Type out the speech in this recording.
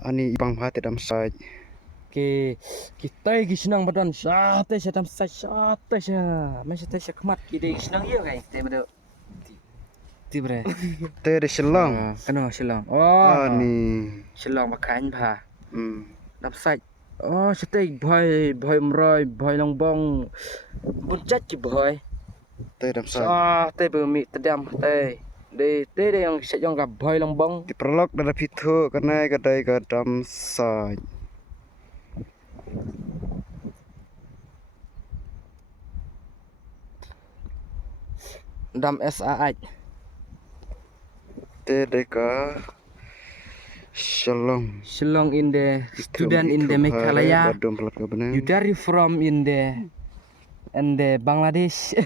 Ani ibang hati dalam side. Kita senang badan sate saya sate saya. Macam saya kemat kita senang ya kan. Kita pada tibre. Te de Shillong. Kena Shillong. Oh. Ani. Shillong makan pa. Đâm sạch sẽ tay bơi bơi bơi lòng bông bún chết chỉ bơi Te dalam side. tay bờ mì tay đâm tay đây tay đây yang sẽ yang gặp bơi lòng bông Diperlok dari pintu karena kedai ke dalam side. đâm SAH Te de ke Shillong. Shillong in the student in the Meghalaya. You dari from in the Bangladesh.